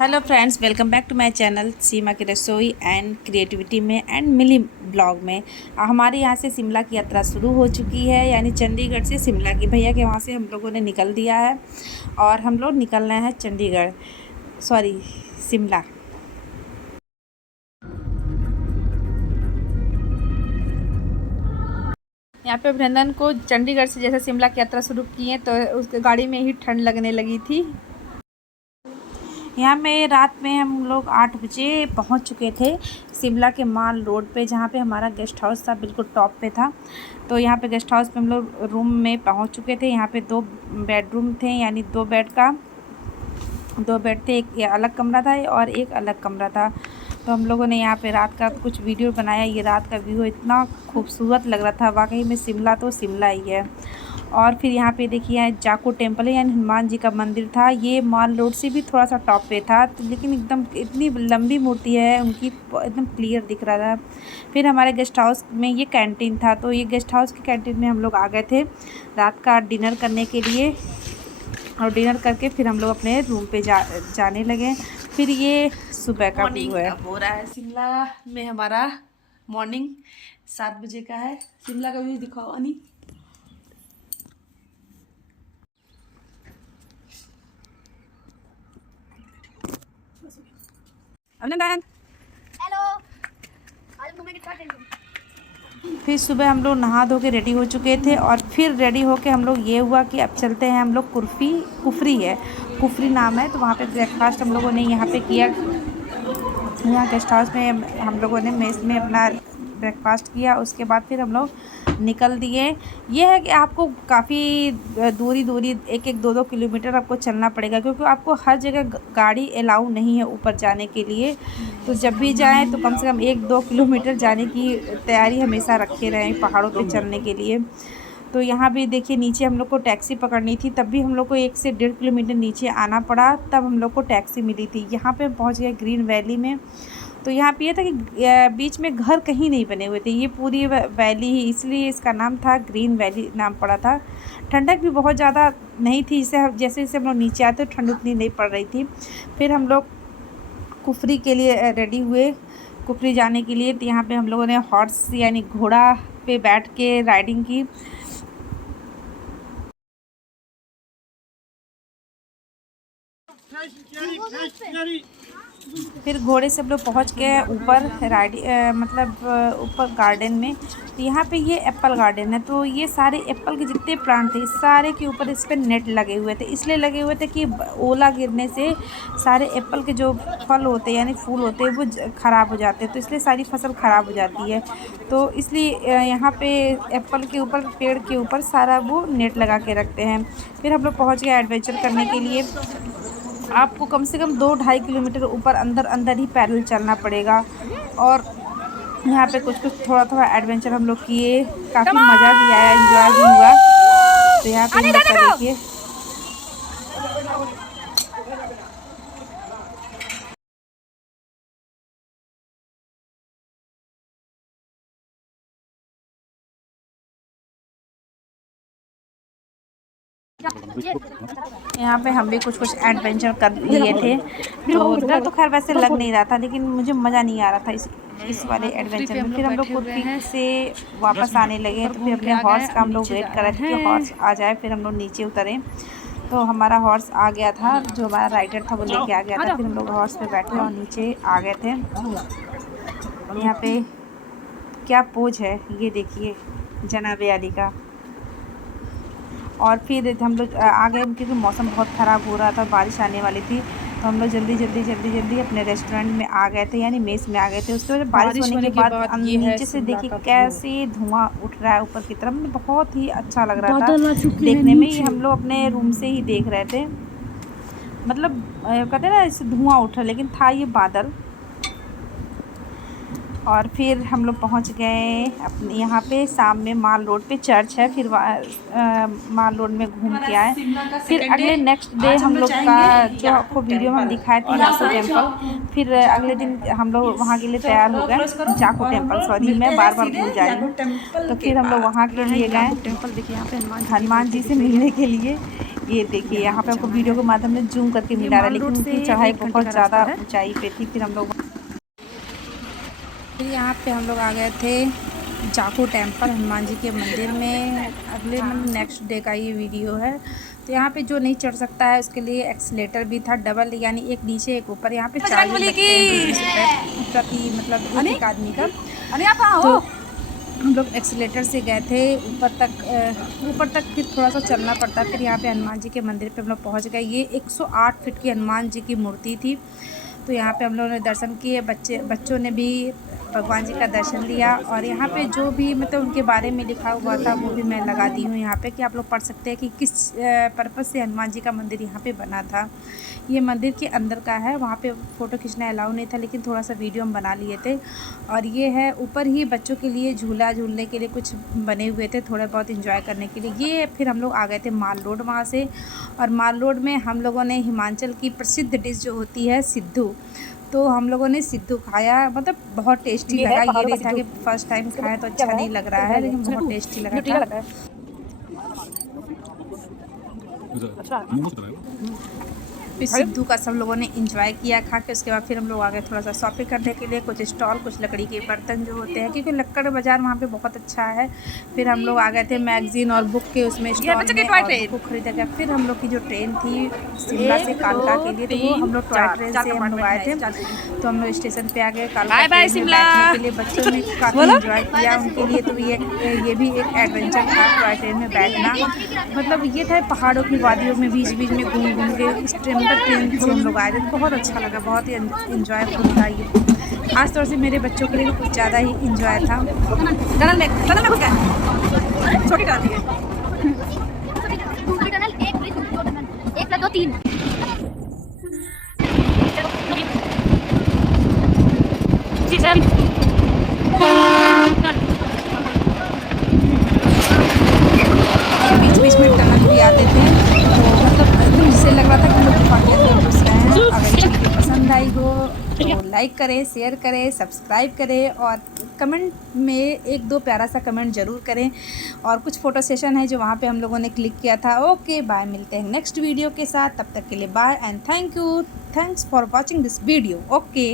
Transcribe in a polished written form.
Hello friends, welcome back to my channel Seema की रसोई and creativity में एंड मिली ब्लॉग में। हमारे यहाँ से शिमला की यात्रा शुरू हो चुकी है, यानी चंडीगढ़ से शिमला की। भैया के वहाँ से हम लोगों ने निकल दिया है और हम लोग निकल रहे हैं चंडीगढ़, सॉरी शिमला। यहाँ पे अभिनंदन को चंडीगढ़ से जैसे शिमला की यात्रा शुरू की है तो उसके गाड़ी में ही ठंड लगने लगी थी। यहाँ में रात में हम लोग 8 बजे पहुँच चुके थे शिमला के माल रोड पे, जहाँ पे हमारा गेस्ट हाउस था, बिल्कुल टॉप पे था। तो यहाँ पे गेस्ट हाउस पे हम लोग रूम में पहुँच चुके थे। यहाँ पे 2 बेडरूम थे, यानी 2 बेड थे। एक अलग कमरा था और एक अलग कमरा था। तो हम लोगों ने यहाँ पे रात का कुछ वीडियो बनाया। ये रात का व्यू इतना खूबसूरत लग रहा था, वाकई में शिमला तो शिमला ही है। और फिर यहाँ पे देखिए जाको टेम्पल है, यानी हनुमान जी का मंदिर था। ये माल रोड से भी थोड़ा सा टॉप पे था, तो लेकिन एकदम इतनी लंबी मूर्ति है उनकी, एकदम क्लियर दिख रहा था। फिर हमारे गेस्ट हाउस में ये कैंटीन था, तो ये गेस्ट हाउस की कैंटीन में हम लोग आ गए थे रात का डिनर करने के लिए। और डिनर करके फिर हम लोग अपने रूम पे जाने लगे। फिर ये सुबह का व्यू है। हो रहा है शिमला में हमारा मॉर्निंग 7 बजे का है। शिमला का व्यू दिखाओ अनी। अभिनंदन हेलो। फिर सुबह हम लोग नहा धो के रेडी हो चुके थे और फिर रेडी होके हम लोग ये हुआ कि अब चलते हैं हम लोग कुफरी नाम है, तो वहाँ पे ब्रेकफास्ट हम लोगों ने यहाँ पे किया। यहाँ गेस्ट हाउस में हम लोगों ने मेस में अपना ब्रेकफास्ट किया। उसके बाद फिर हम लोग निकल दिए। ये है कि आपको काफ़ी दूरी 1-2 किलोमीटर आपको चलना पड़ेगा, क्योंकि आपको हर जगह गाड़ी अलाउ नहीं है ऊपर जाने के लिए। तो जब भी जाएं तो कम से कम 1-2 किलोमीटर जाने की तैयारी हमेशा रखे रहें पहाड़ों पे चलने के लिए। तो यहाँ भी देखिए नीचे हम लोग को टैक्सी पकड़नी थी, तब भी हम लोग को 1 से 1.5 किलोमीटर नीचे आना पड़ा, तब हम लोग को टैक्सी मिली थी। यहाँ पे पहुँच गए ग्रीन वैली में। तो यहाँ पे ये था कि बीच में घर कहीं नहीं बने हुए थे, ये पूरी वैली ही, इसलिए इसका नाम था ग्रीन वैली नाम पड़ा था। ठंडक भी बहुत ज़्यादा नहीं थी, जैसे हम लोग नीचे आते तो ठंड उतनी नहीं पड़ रही थी। फिर हम लोग कुफरी के लिए रेडी हुए, कुफरी जाने के लिए। तो यहाँ पे हम लोगों ने हॉर्स यानी घोड़ा पे बैठ के राइडिंग की। फिर घोड़े से हम लोग पहुँच गए ऊपर ऊपर गार्डन में। तो यहाँ पे ये एप्पल गार्डन है, तो ये सारे एप्पल के जितने प्लांट थे सारे के ऊपर इस पर नेट लगे हुए थे। इसलिए लगे हुए थे कि ओला गिरने से सारे एप्पल के जो फल होते हैं यानी फूल होते हैं वो ख़राब हो जाते हैं, तो इसलिए सारी फसल ख़राब हो जाती है। तो इसलिए यहाँ पे एप्पल के ऊपर, पेड़ के ऊपर सारा वो नेट लगा के रखते हैं। फिर हम लोग पहुँच गए एडवेंचर करने के लिए। आपको कम से कम 2-2.5 किलोमीटर ऊपर अंदर ही पैदल चलना पड़ेगा। और यहाँ पे कुछ थोड़ा एडवेंचर हम लोग किए, काफ़ी मज़ा भी आया, एंजॉय भी हुआ। तो यहाँ पे हम लोग का देखिए यहाँ पे हम भी कुछ एडवेंचर कर लिए थे। तो डर तो खैर वैसे लग नहीं रहा था, लेकिन मुझे मज़ा नहीं आ रहा था इस वाले एडवेंचर में। फिर हम लोग कुफरी से वापस आने लगे, तो फिर अपने हॉर्स का हम लोग वेट कर रहे थे कि हॉर्स आ जाए, फिर हम लोग नीचे उतरे। तो हमारा हॉर्स आ गया था, जो हमारा राइडर था वो लेके आ गया था। फिर हम लोग हॉर्स पे बैठे और नीचे आ गए थे। यहाँ पे क्या पोज है ये देखिए जनाब अली का। और फिर हम लोग आ गए, क्योंकि मौसम बहुत ख़राब हो रहा था, बारिश आने वाली थी। तो हम लोग जल्दी अपने रेस्टोरेंट में आ गए थे, यानी मेस में आ गए थे। उसके बाद बारिश होने के बाद नीचे से देखिए कैसे धुआं उठ रहा है ऊपर की तरफ, बहुत ही अच्छा लग रहा था देखने में। ये हम लोग अपने रूम से ही देख रहे थे, मतलब कहते हैं ना ऐसे धुआं उठ रहा, लेकिन था ये बादल। और फिर हम लोग पहुंच गए अपने यहाँ पे सामने माल रोड पे चर्च है। फिर माल रोड में घूम के आए। फिर अगले नेक्स्ट डे हम लोग का जो आपको वीडियो में हम दिखाए थे जाको टेम्पल, फिर अगले दिन हम लोग वहाँ के लिए तैयार हो गए। जाको टेम्पल, सॉरी मैं बार भूल जा रही हूँ। तो फिर हम लोग वहाँ के लिए गए टेम्पल, देखिए यहाँ पे हनुमान जी से मिलने के लिए। ये देखिए यहाँ पे आपको वीडियो के माध्यम से जूम करके मिला रहा है, लेकिन उनकी चढ़ाई बहुत ज़्यादा ऊंचाई पे थी। फिर यहाँ पे हम लोग आ गए थे जाखू टेम्पल, हनुमान जी के मंदिर में। अगले मतलब नेक्स्ट डे का ये वीडियो है। तो यहाँ पे जो नहीं चढ़ सकता है उसके लिए एक्सीलेटर भी था डबल, यानी एक नीचे एक ऊपर। यहाँ पे चार्ज लगते हैं प्रति मतलब एक आदमी का। तो हम लोग एक्सीलेटर से गए थे ऊपर तक फिर थोड़ा सा चलना पड़ता। फिर यहाँ पे हनुमान जी के मंदिर पे हम लोग पहुँच गए। ये 108 फीट की हनुमान जी की मूर्ति थी। तो यहाँ पे हम लोगों ने दर्शन किए, बच्चों ने भी भगवान जी का दर्शन लिया। और यहाँ पे जो भी मतलब उनके बारे में लिखा हुआ था वो भी मैं लगा दी हूँ यहाँ पे, कि आप लोग पढ़ सकते हैं कि किस पर्पज़ से हनुमान जी का मंदिर यहाँ पे बना था। ये मंदिर के अंदर का है, वहाँ पे फ़ोटो खींचना अलाउ नहीं था, लेकिन थोड़ा सा वीडियो हम बना लिए थे। और ये है ऊपर ही बच्चों के लिए झूला झूलने के लिए कुछ बने हुए थे, थोड़ा बहुत इंजॉय करने के लिए। ये फिर हम लोग आ गए थे माल रोड वहाँ से। और माल रोड में हम लोगों ने हिमाचल की प्रसिद्ध डिश जो होती है सिद्धू, तो हम लोगों ने सिद्धू खाया। मतलब बहुत टेस्टी लगा। ये नहीं था कि फर्स्ट टाइम खाया तो अच्छा नहीं लग रहा है, लेकिन बहुत टेस्टी लगा था। फिर सिद्धू का सब लोगों ने इंजॉय किया खा के। उसके बाद फिर हम लोग आ गए थोड़ा सा शॉपिंग करने के लिए, कुछ स्टॉल, कुछ लकड़ी के बर्तन जो होते हैं, क्योंकि लक्कड़ बाज़ार वहाँ पे बहुत अच्छा है। फिर हम लोग आ गए थे मैगजीन और बुक के उसमें स्टॉल में, और बुक खरीदा गया। फिर हम लोग की जो ट्रेन थी शिमला से कालका के लिए, तो वो हम लोग टॉय ट्रेन से हम लोग आए थे। तो हम लोग स्टेशन पे आ गए कालका ट्रेन में बैठने के लिए। बच्चों ने काफ़ी इंजॉय किया, उनके लिए तो ये भी एक एडवेंचर था टॉय ट्रेन में बैठना। मतलब ये था पहाड़ों की वादियों में बीच बीच में घूम घूम के इस ट्रेन से हम लोग आए थे। बहुत अच्छा लगा, बहुत ही इंजॉयफुल था ये। खास तौर से मेरे बच्चों के लिए कुछ ज़्यादा ही इंजॉय था। छोटी टनल एक 2 3 जी सर। बीच बीच में टनल भी आते थे, तो मतलब एकदम जिससे लग रहा था कि लोग गुफा के अंदर घुस रहे हैं। अगर वीडियो पसंद आई हो तो लाइक करें, शेयर करें, सब्सक्राइब करें, और कमेंट में 1-2 प्यारा सा कमेंट ज़रूर करें। और कुछ फ़ोटो सेशन है जो वहाँ पे हम लोगों ने क्लिक किया था। ओके बाय, मिलते हैं नेक्स्ट वीडियो के साथ। तब तक के लिए bye and thank you. Thanks for watching this video. Okay.